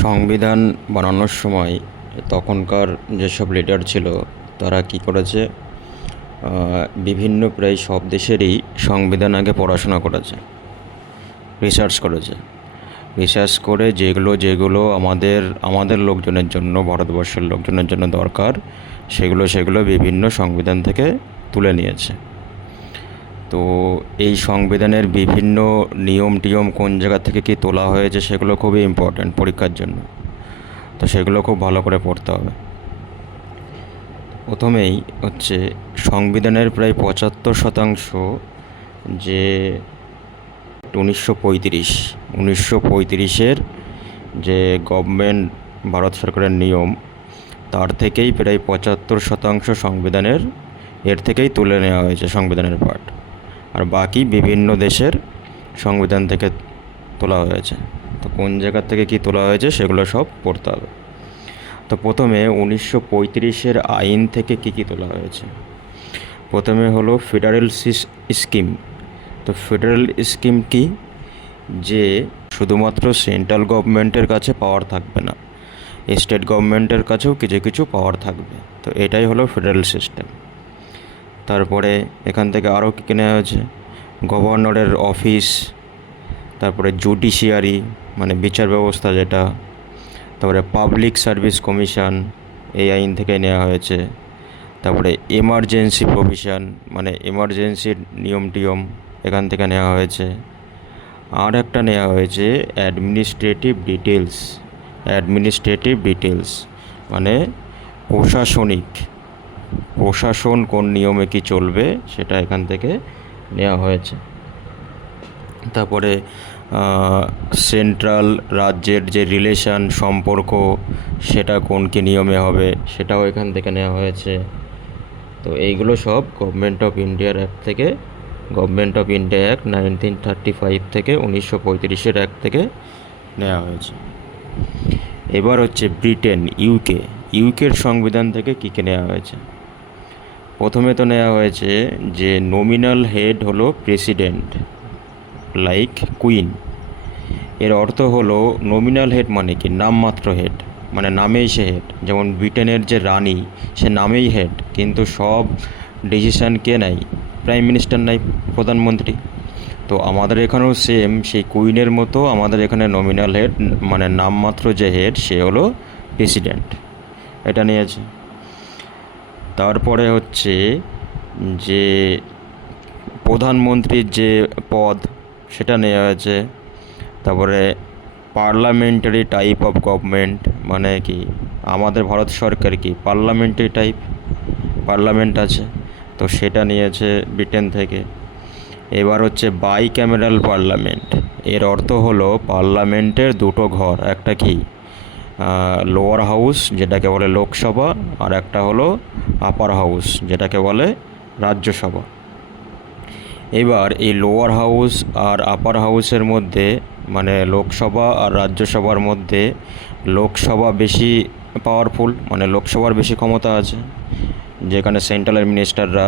সংবিধান বানানোর সময় তখনকার যেসব লিডার ছিল তারা কী করেছে, বিভিন্ন প্রায় সব দেশেরই সংবিধান আগে পড়াশোনা করেছে, রিসার্চ করেছে। রিসার্চ করে যেগুলো যেগুলো আমাদের আমাদের লোকজনের জন্য, ভারতবর্ষের লোকজনের জন্য দরকার, সেগুলো বিভিন্ন সংবিধান থেকে তুলে নিয়েছে। তো এই সংবিধানের বিভিন্ন নিয়ম টিয়ম কোন জায়গা থেকে কী তোলা হয়েছে সেগুলো খুবই ইম্পর্ট্যান্ট পরীক্ষার জন্য। তো সেগুলো খুব ভালো করে পড়তে হবে। প্রথমেই হচ্ছে সংবিধানের প্রায় 75% যে 1935 যে গভর্নমেন্ট, ভারত সরকারের নিয়ম, তার থেকেই প্রায় 75% সংবিধানের এর থেকেই তুলে নেওয়া হয়েছে সংবিধানের পার্ট। আর বাকি বিভিন্ন দেশের সংবিধান থেকে তোলা হয়েছে। তো কোন জায়গা থেকে কী তোলা হয়েছে সেগুলো সব পড়তে হবে। তো প্রথমে 1935 আইন থেকে কী কী তোলা হয়েছে। প্রথমে হলো ফেডারেল স্কিম। তো ফেডারেল স্কিম কি, যে শুধুমাত্র সেন্ট্রাল গভর্নমেন্টের কাছে পাওয়ার থাকবে না, স্টেট গভর্নমেন্টের কাছেও কিছু কিছু পাওয়ার থাকবে। তো এটাই হলো ফেডারেল সিস্টেম। তারপরে এখান থেকে আরও কী কী নেওয়া হয়েছে, গভর্নরের অফিস, তারপরে জুডিশিয়ারি মানে বিচার ব্যবস্থা যেটা, তারপরে পাবলিক সার্ভিস কমিশন এই আইন থেকে নেওয়া হয়েছে। তারপরে এমার্জেন্সি প্রভিশন মানে এমার্জেন্সির নিয়ম টিয়ম এখান থেকে নেওয়া হয়েছে। আর একটা নেওয়া হয়েছে অ্যাডমিনিস্ট্রেটিভ ডিটেলস মানে প্রশাসন কোন নিয়মে কি চলবে সেটা এখান থেকে নেওয়া হয়েছে। তারপরে সেন্ট্রাল রাজ্যের যে রিলেশন সম্পর্ক সেটা কোন কী নিয়মে হবে সেটাও এখান থেকে নেওয়া হয়েছে। তো এইগুলো সব গভর্নমেন্ট অফ ইন্ডিয়া অ্যাক্ট 1935 থেকে 1935 অ্যাক্ট থেকে নেওয়া হয়েছে। এবার হচ্ছে ব্রিটেন, ইউকের সংবিধান থেকে কী কী নেওয়া হয়েছে। প্রথমে তো নেওয়া হয়েছে যে নমিনাল হেড হলো প্রেসিডেন্ট, লাইক কুইন। এর অর্থ হলো নমিনাল হেড মানে কি, নামমাত্র হেড, মানে নামেই সে হেড। যেমন ব্রিটেনের যে রানী, সে নামেই হেড, কিন্তু সব ডিসিশান কে নেয়, প্রাইম মিনিস্টার নেয়, প্রধানমন্ত্রী। তো আমাদের এখানেও সেম সেই কুইনের মতো আমাদের এখানে নমিনাল হেড মানে নামমাত্র যে হেড সে হলো প্রেসিডেন্ট, এটা নিয়েছে। তারপরে হচ্ছে যে প্রধানমন্ত্রীর যে পদ সেটা নেওয়া হয়েছে। তারপরে পার্লামেন্টারি টাইপ অফ গভর্নমেন্ট মানে কি, আমাদের ভারত সরকার কি পার্লামেন্টারি টাইপ, পার্লামেন্ট আছে, তো সেটা নিয়েছে ব্রিটেন থেকে। এবার হচ্ছে বাই ক্যামেরাল পার্লামেন্ট। এর অর্থ হলো পার্লামেন্টের দুটো ঘর, একটা কি লোয়ার হাউস যেটাকে বলে লোকসভা, আর একটা হলো আপার হাউস যেটাকে বলে রাজ্যসভা। এবার এই লোয়ার হাউস আর আপার হাউসের মধ্যে মানে লোকসভা আর রাজ্যসভার মধ্যে লোকসভা বেশি পাওয়ারফুল, মানে লোকসভার বেশি ক্ষমতা আছে, যেখানে সেন্ট্রালের মিনিস্টাররা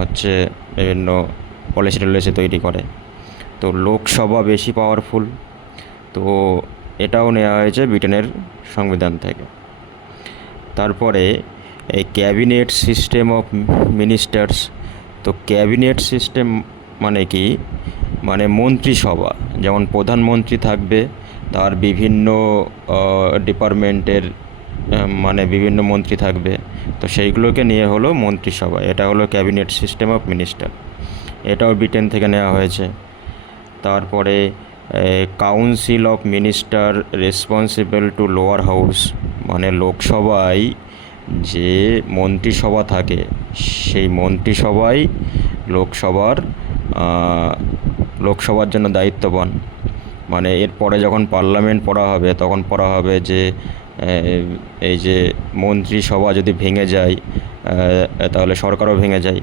হচ্ছে বিভিন্ন পলিসি তৈরি করে। তো লোকসভা বেশি পাওয়ারফুল। তো এটাও নেওয়া হয়েছে ব্রিটেনের সংবিধান থেকে। তারপরে এই ক্যাবিনেট সিস্টেম অফ মিনিস্টার্স। তো ক্যাবিনেট সিস্টেম মানে কি, মানে মন্ত্রিসভা, যেমন প্রধানমন্ত্রী থাকবে, তার বিভিন্ন ডিপার্টমেন্টের মানে বিভিন্ন মন্ত্রী থাকবে, তো সেইগুলোকে নিয়ে হলো মন্ত্রিসভা। এটা হলো ক্যাবিনেট সিস্টেম অফ মিনিস্টার, এটাও ব্রিটেন থেকে নেওয়া হয়েছে। তারপরে council of minister responsible to lower house, মানে লোকসভায় যে মন্ত্রিসভা থাকে সেই মন্ত্রিসভাই লোকসভার জন্য দায়িত্ববান। মানে এরপরে যখন পার্লামেন্ট পড়া হবে তখন পড়া হবে যে এই যে মন্ত্রিসভা যদি ভেঙে যায় তাহলে সরকারও ভেঙে যায়।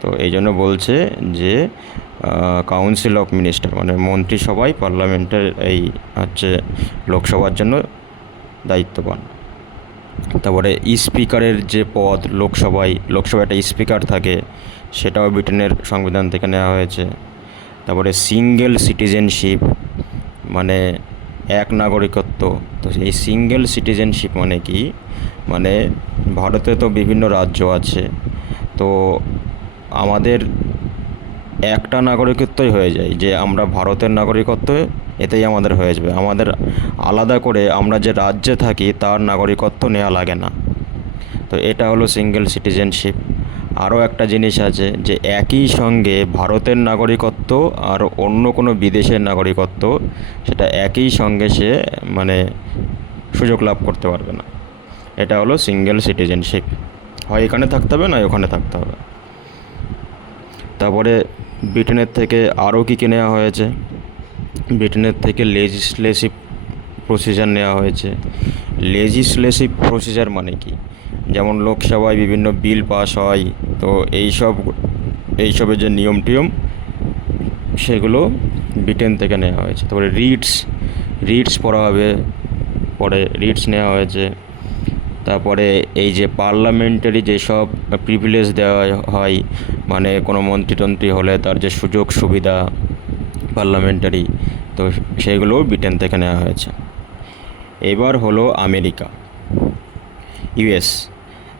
তো এই জন্য বলছে যে কাউন্সিল অফ মিনিস্টার মানে মন্ত্রিসভাই পার্লামেন্টের এই হচ্ছে লোকসভার জন্য দায়িত্ববান। তারপরে স্পিকারের যে পদ লোকসভায় একটা স্পিকার থাকে, সেটাও ব্রিটেনের সংবিধান থেকে নেওয়া হয়েছে। তারপরে সিঙ্গেল সিটিজেনশিপ মানে এক নাগরিকত্ব। তো এই সিঙ্গেল সিটিজেনশিপ মানে কি, মানে ভারতে তো বিভিন্ন রাজ্য আছে, তো আমাদের একটা নাগরিকত্বই হয়ে যায়, যে আমরা ভারতের নাগরিকত্ব, এতেই আমাদের হয়ে যাবে। আমাদের আলাদা করে আমরা যে রাজ্যে থাকি তার নাগরিকত্ব নেওয়া লাগে না। তো এটা হলো সিঙ্গেল সিটিজেনশিপ। আরও একটা জিনিস আছে, যে একই সঙ্গে ভারতের নাগরিকত্ব আর অন্য কোনো বিদেশের নাগরিকত্ব, সেটা একই সঙ্গে সে মানে সুযোগ লাভ করতে পারবে না। এটা হলো সিঙ্গেল সিটিজেনশিপ, হয় এখানে থাকতে হবে, নয় ওখানে থাকতে হবে। তারপরে ব্রিটেনের থেকে আরও কী কী নেওয়া হয়েছে, ব্রিটেনের থেকে লেজিসলেটিভ প্রসিজার নেওয়া হয়েছে। লেজিসলেটিভ প্রসিজার মানে কি, যেমন লোকসভায় বিভিন্ন বিল পাস হয়, তো এইসবের যে নিয়ম টিয়ম, সেগুলো ব্রিটেন থেকে নেওয়া হয়েছে। তারপরে রিটস পড়া হবে, পরে রিটস নেওয়া হয়েছে। তারপরে এই যে পার্লামেন্টারি যেসব প্রিভিলেজ দেওয়া হয়, মানে কোনো মন্ত্রীতন্ত্রী হলে তার যে সুযোগ সুবিধা পার্লামেন্টারি, তো সেইগুলোও ব্রিটেন থেকে নেওয়া হয়েছে। এবার হলো আমেরিকা, ইউএস।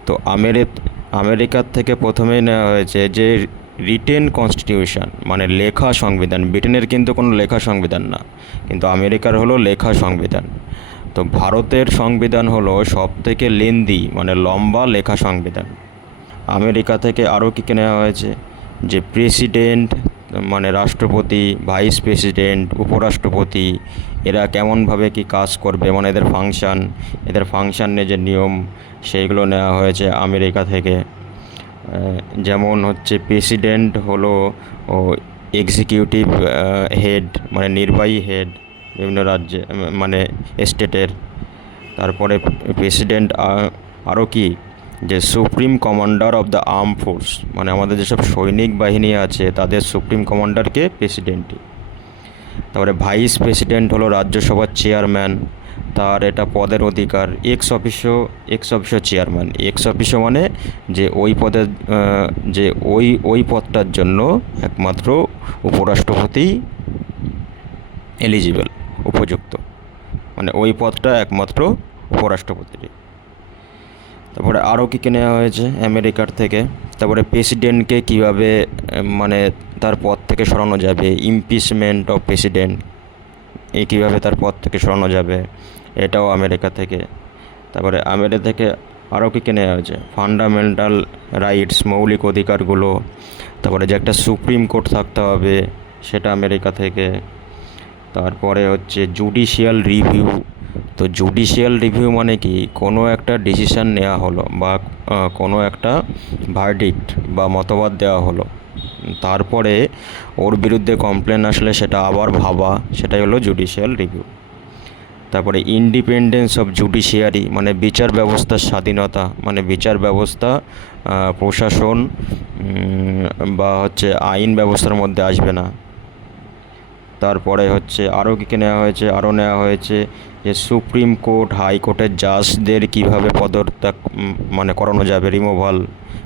তো আমেরিকার থেকে প্রথমেই নেওয়া হয়েছে যে রিটেন কনস্টিটিউশন, মানে লেখা সংবিধান। ব্রিটেনের কিন্তু কোনো লেখা সংবিধান না, কিন্তু আমেরিকার হলো লেখা সংবিধান। তো ভারতের সংবিধান হলো সবথেকে লেন্দি, মানে লম্বা লেখা সংবিধান। আমেরিকা থেকে আরও কী কী নেওয়া হয়েছে, যে প্রেসিডেন্ট মানে রাষ্ট্রপতি, ভাইস প্রেসিডেন্ট, উপরাষ্ট্রপতি, এরা কেমনভাবে কি কাজ করবে, মানে এদের ফাংশানের যে নিয়ম, সেইগুলো নেওয়া হয়েছে আমেরিকা থেকে। যেমন হচ্ছে প্রেসিডেন্ট হলো এক্সিকিউটিভ হেড, মানে নির্বাহী হেড বিভিন্ন রাজ্যে, মানে স্টেটের। তারপরে প্রেসিডেন্ট আরও কি, যে supreme commander of the arm force, মানে আমাদের যেসব সৈনিক বাহিনী আছে তাদের সুপ্রিম কমান্ডারকে প্রেসিডেন্টই। তারপরে ভাইস প্রেসিডেন্ট হলো রাজ্যসভার চেয়ারম্যান, তার এটা পদের অধিকার। X officio chairman, x officio মানে যে ওই পদের যে ওই পদটার জন্য একমাত্র উপরাষ্ট্রপতি এলিজিবল, উপযুক্ত, মানে ওই পদটা একমাত্র উপরাষ্ট্রপতির। তারপরে আরও কী কী নেওয়া হয়েছে আমেরিকার থেকে, তারপরে প্রেসিডেন্টকে কীভাবে মানে তার পদ থেকে সরানো যাবে, ইমপিচমেন্ট অফ প্রেসিডেন্ট, কীভাবে তার পদ থেকে সরানো যাবে, এটাও আমেরিকা থেকে। তারপরে আমেরিকা থেকে আরও কী কী নেওয়া হয়েছে, ফান্ডামেন্টাল রাইটস, মৌলিক অধিকারগুলো। তারপরে যে একটা সুপ্রিম কোর্ট থাকতে হবে, সেটা আমেরিকা থেকে। তারপরে হচ্ছে জুডিশিয়াল রিভিউ। তো জুডিশিয়াল রিভিউ মানে কি, কোনো একটা ডিসিশান নেওয়া হলো বা কোনো একটা ভার্ডিক্ট বা মতবাদ দেওয়া হলো, তারপরে ওর বিরুদ্ধে কমপ্লেন আসলে সেটা আবার ভাবা, সেটাই হলো জুডিশিয়াল রিভিউ। তারপরে ইন্ডিপেন্ডেন্স অফ জুডিশিয়ারি, মানে বিচার ব্যবস্থার স্বাধীনতা, মানে বিচার ব্যবস্থা প্রশাসন বা হচ্ছে আইন ব্যবস্থার মধ্যে আসবে না। তারপরে হচ্ছে আরও কী কী নেওয়া হয়েছে, নেওয়া হয়েছে যে সুপ্রিম কোর্ট, হাইকোর্টের জাজদের কীভাবে পদত্যাগ মানে করানো যাবে, রিমুভাল,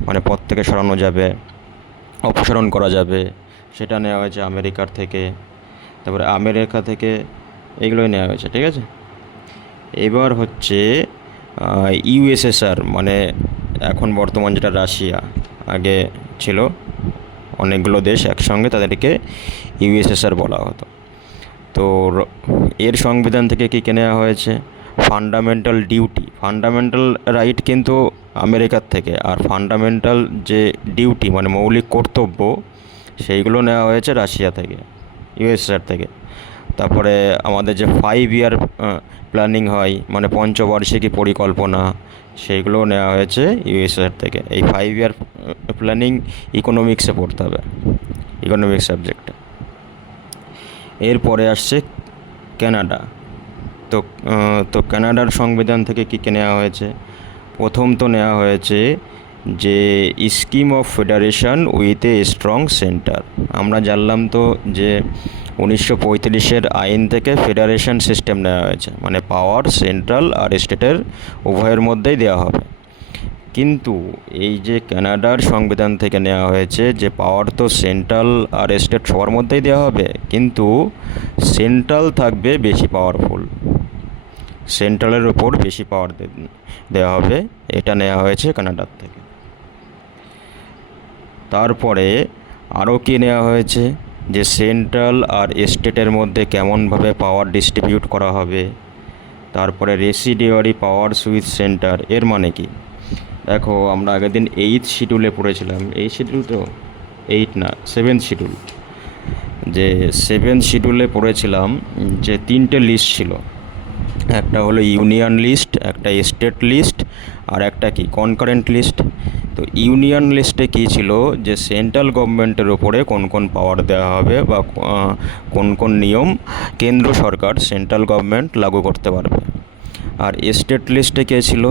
মানে পদ থেকে সরানো যাবে, অপসারণ করা যাবে, সেটা নেওয়া হয়েছে আমেরিকার থেকে। তারপরে আমেরিকা থেকে এগুলোই নেওয়া হয়েছে, ঠিক আছে। এবার হচ্ছে ইউএসএসআর, মানে এখন বর্তমান যেটা রাশিয়া, আগে ছিল অনেকগুলো দেশ একসঙ্গে, তাদেরকে ইউএসএসআর বলা হতো। তো এর সংবিধান থেকে কী কী নেওয়া হয়েছে, ফান্ডামেন্টাল ডিউটি, ফান্ডামেন্টাল রাইট কিন্তু আমেরিকার থেকে, আর ফান্ডামেন্টাল যে ডিউটি মানে মৌলিক কর্তব্য, সেইগুলো নেওয়া হয়েছে রাশিয়া থেকে, ইউএসএসআর থেকে। তারপরে আমাদের যে 5 ইয়ার প্ল্যানিং হয়, মানে পঞ্চবার্ষিকী পরিকল্পনা, সেইগুলোও নেওয়া হয়েছে ইউএসএসআর থেকে। এই 5 ইয়ার প্ল্যানিং ইকোনমিক্সে পড়তে হবে, ইকোনমিক্স সাবজেক্টে। এরপরে আসছে কানাডা। তো কানাডার সংবিধান থেকে কী কী নেওয়া হয়েছে, প্রথম তো নেওয়া হয়েছে যে scheme of federation with a strong centre. আমরা জানলাম তো যে 1935-এর আইন থেকে ফেডারেশন সিস্টেম নেওয়া হয়েছে, মানে পাওয়ার সেন্ট্রাল আর স্টেটের উভয়ের মধ্যেই দেওয়া হবে। কিন্তু এই যে কানাডার সংবিধান থেকে নেওয়া হয়েছে যে পাওয়ার তো সেন্ট্রাল আর স্টেট সবার মধ্যেই দেওয়া হবে, কিন্তু সেন্ট্রাল থাকবে বেশি পাওয়ারফুল, সেন্ট্রালের ওপর বেশি পাওয়ার দেওয়া হবে। এটা নেওয়া হয়েছে কানাডার থেকে। তারপরে আরও কি নেওয়া হয়েছে, যে সেন্ট্রাল আর স্টেটের মধ্যে কেমনভাবে পাওয়ার ডিস্ট্রিবিউট করা হবে। তারপরে রেসিডিউয়ারি পাওয়ারস উইথ সেন্টার, এর মানে কি, দেখো আমরা আগের দিন 8th শিডিউলে পড়েছিলাম, 7th শিডিউল, যে 7th শিডিউলে পড়েছিলাম যে 3টে লিস্ট ছিল, একটা হলো ইউনিয়ন লিস্ট, একটা স্টেট লিস্ট, আর একটা কি কনকারেন্ট লিস্ট। তো ইউনিয়ন লিস্টে কী ছিল, যে সেন্ট্রাল গভর্নমেন্টের ওপরে কোন কোন পাওয়ার দেওয়া হবে বা কোন কোন নিয়ম কেন্দ্র সরকার সেন্ট্রাল গভর্নমেন্ট লাগু করতে পারবে। আর স্টেট লিস্টে কে ছিল,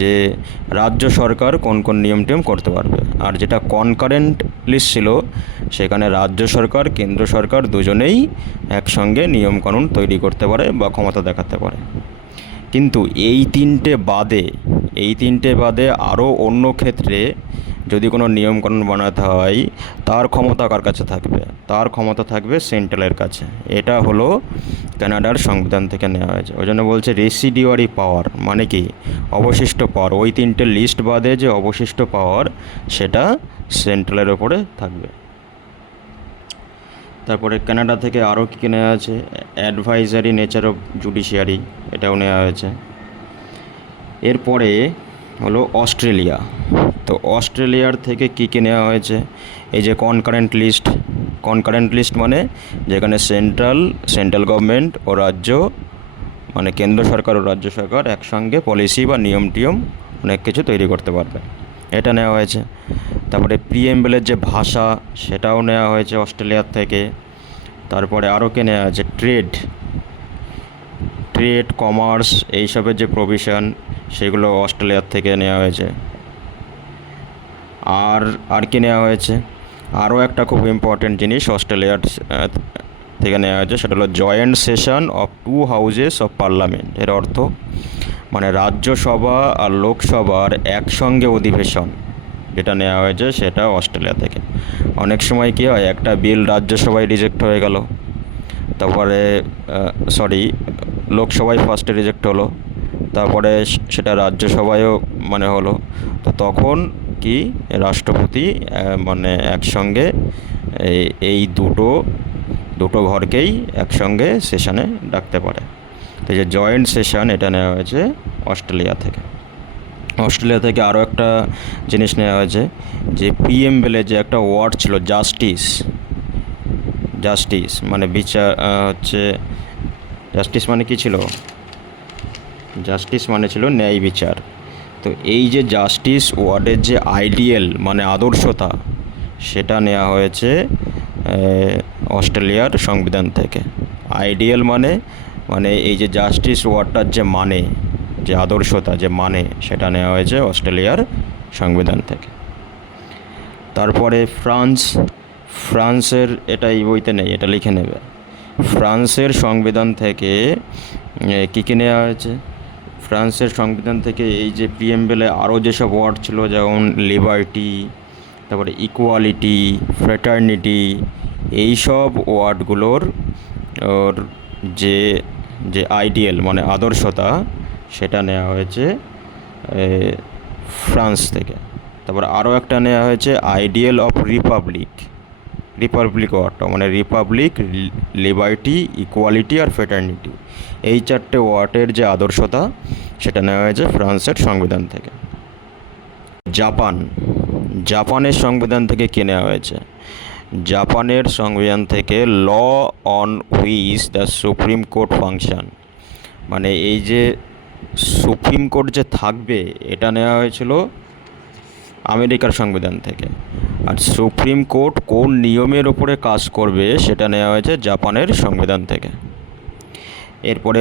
যে রাজ্য সরকার কোন কোন নিয়ম টিয়ম করতে পারবে। আর যেটা কনকারেন্ট লিস্ট ছিল, সেখানে রাজ্য সরকার কেন্দ্র সরকার দুজনেই একসঙ্গে নিয়মকানুন তৈরি করতে পারে বা ক্ষমতা দেখাতে পারে। কিন্তু এই তিনটে বাদে আরও অন্য ক্ষেত্রে যদি কোনো নিয়মকানুন বানাতে হয়, তার ক্ষমতা কার কাছে থাকবে, তার ক্ষমতা থাকবে সেন্ট্রালের কাছে। এটা হলো কানাডার সংবিধান থেকে নেওয়া হয়েছে। ওই জন্য বলছে রেসিডিউয়ারি পাওয়ার, মানে কি অবশিষ্ট পাওয়ার, ওই তিনটে লিস্ট বাদে যে অবশিষ্ট পাওয়ার সেটা সেন্ট্রালের ওপরে থাকবে। তারপরে কানাডা থেকে আরও কী নেওয়া আছে, অ্যাডভাইজারি নেচার অফ জুডিশিয়ারি, এটাও নেওয়া হয়েছে। এরপরে হলো অস্ট্রেলিয়া। তো অস্ট্রেলিয়ার থেকে কী নেওয়া হয়েছে, এই যে কনকারেন্ট লিস্ট মানে যেখানে সেন্ট্রাল গভর্নমেন্ট ও রাজ্য, মানে কেন্দ্র সরকার ও রাজ্য সরকার একসঙ্গে পলিসি বা নিয়ম টিয়ম অনেক কিছু তৈরি করতে পারবে, এটা নেওয়া হয়েছে। তারপরে প্রিএমবেলের যে ভাষা, সেটাও নেওয়া হয়েছে অস্ট্রেলিয়ার থেকে। তারপরে আরও কে নেওয়া আছে, ট্রেড কমার্স এইসবের যে প্রভিশন, সেগুলো অস্ট্রেলিয়ার থেকে নেওয়া হয়েছে। আর কি নেওয়া হয়েছে, আরও একটা খুব ইম্পর্টেন্ট জিনিস অস্ট্রেলিয়ার থেকে নেওয়া হয়েছে, সেটা হলো joint session of 2 houses of parliament. এর অর্থ মানে রাজ্যসভা আর লোকসভার একসঙ্গে অধিবেশন, যেটা নেওয়া হয়েছে সেটা অস্ট্রেলিয়া থেকে। অনেক সময় কী হয়, একটা বিল রাজ্যসভায় রিজেক্ট হয়ে গেল, তারপরে লোকসভায় ফার্স্টে রিজেক্ট হলো, তারপরে সেটা রাজ্যসভায়ও মানে হলো, তো তখন কি রাষ্ট্রপতি মানে একসঙ্গে এই দুটো ঘরকেই একসঙ্গে সেশনে ডাকতে পারে। তো যে জয়েন্ট সেশন, এটা নেওয়া হয়েছে অস্ট্রেলিয়া থেকে। আরও একটা জিনিস নেওয়া হয়েছে, যে প্রিএমবেলে যে একটা ওয়ার্ড ছিল জাস্টিস মানে বিচার, জাস্টিস মানে কী ছিল, জাস্টিস মানে ছিল ন্যায় বিচার। তো এই যে জাস্টিস ওয়ার্ডের যে আইডিয়াল মানে আদর্শতা, সেটা নেওয়া হয়েছে অস্ট্রেলিয়ার সংবিধান থেকে। আইডিয়াল মানে এই যে জাস্টিস ওয়ার্ডটার যে আদর্শতা সেটা নেওয়া হয়েছে অস্ট্রেলিয়ার সংবিধান থেকে। তারপরে ফ্রান্সের, এটা এই বইতে নেই, এটা লিখে নেবে। ফ্রান্সের সংবিধান থেকে কী নেওয়া হয়েছে, ফ্রান্সের সংবিধান থেকে এই যে প্রিএমবেলে আরও যেসব ওয়ার্ড ছিল, যেমন লিবার্টি, তারপরে ইকুয়ালিটি, ফ্রেটার্নিটি, এইসব ওয়ার্ডগুলোর যে আইডিয়াল মানে আদর্শতা, সেটা নেওয়া হয়েছে ফ্রান্স থেকে। তারপরে আরও একটা নেওয়া হয়েছে আইডিয়াল অফ রিপাবলিক ওয়ার্ডটা, মানে রিপাবলিক, লিবার্টি, ইকুয়ালিটি আর ফ্রেটার্নিটি, এই 4টে ওয়ার্ডের যে আদর্শতা, সেটা নেওয়া হয়েছে ফ্রান্সের সংবিধান থেকে। জাপানের সংবিধান থেকে কী নেওয়া হয়েছে, জাপানের সংবিধান থেকে law on which the supreme court function, মানে এই যে সুপ্রিম কোর্ট যে থাকবে, এটা নেওয়া হয়েছিল আমেরিকার সংবিধান থেকে। আর সুপ্রিম কোর্ট কোন নিয়মের ওপরে কাজ করবে, সেটা নেওয়া হয়েছে জাপানের সংবিধান থেকে। এরপরে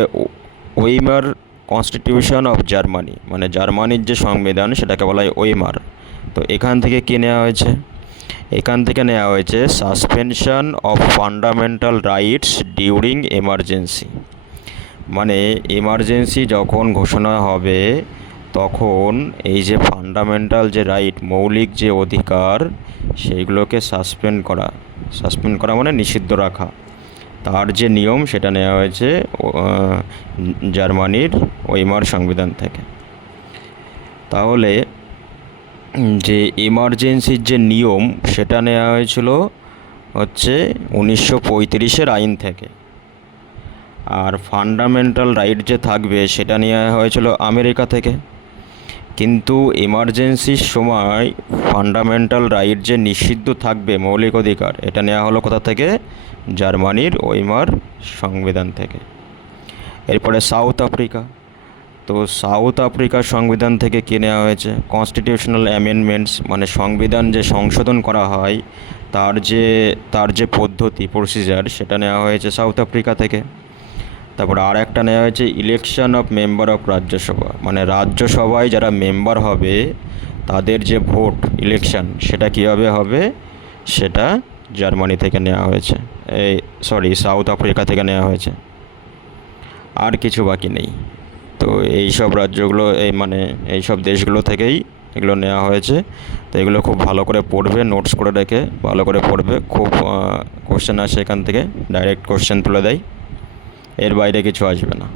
ওয়েমার কনস্টিটিউশন অফ জার্মানি, মানে জার্মানির যে সংবিধান, সেটাকে বলা হয় ওয়েমার। তো এখান থেকে কী নেওয়া হয়েছে, এখান থেকে নেওয়া হয়েছে suspension of fundamental rights during emergency, মানে এমার্জেন্সি যখন ঘোষণা হবে, তখন এই যে ফান্ডামেন্টাল যে রাইট, মৌলিক যে অধিকার, সেইগুলোকে সাসপেন্ড করা মানে নিষিদ্ধ রাখা, তার যে নিয়ম সেটা নেওয়া হয়েছে জার্মানির ওয়েমার সংবিধান থেকে। তাহলে যে এমার্জেন্সির যে নিয়ম সেটা নেওয়া হয়েছিল হচ্ছে 1935-এর আইন থেকে। আর ফান্ডামেন্টাল রাইট যে থাকবে সেটা নেওয়া হয়েছিল আমেরিকা থেকে। কিন্তু এমার্জেন্সির সময় ফান্ডামেন্টাল রাইট যে নিষিদ্ধ থাকবে, মৌলিক অধিকার, এটা নেওয়া হলো কোথা থেকে? জার্মানির ওয়েমার সংবিধান থেকে। এরপরে সাউথ আফ্রিকা। তো সাউথ আফ্রিকার সংবিধান থেকে কী নেওয়া হয়েছে? কনস্টিটিউশনাল অ্যামেন্ডমেন্টস, মানে সংবিধান যে সংশোধন করা হয় তার যে পদ্ধতি, প্রসিজার, সেটা নেওয়া হয়েছে সাউথ আফ্রিকা থেকে। তারপর আর একটা নেওয়া হয়েছে election of member of Rajya Sabha, মানে রাজ্যসভায় যারা মেম্বার হবে তাদের যে ভোট, ইলেকশন, সেটা কীভাবে হবে সেটা জার্মানি থেকে নেওয়া হয়েছে, সাউথ আফ্রিকা থেকে নেওয়া হয়েছে। আর কিছু বাকি নেই। তো এই সব রাজ্যগুলো এই সব দেশগুলো থেকেই এগুলো নেওয়া হয়েছে। তো এগুলো খুব ভালো করে পড়বে, নোটস করে রেখে ভালো করে পড়বে। খুব কোশ্চেন আসে এখান থেকে, ডাইরেক্ট কোশ্চেন তুলে দেয়, এর বাইরে কিছু আসবে না।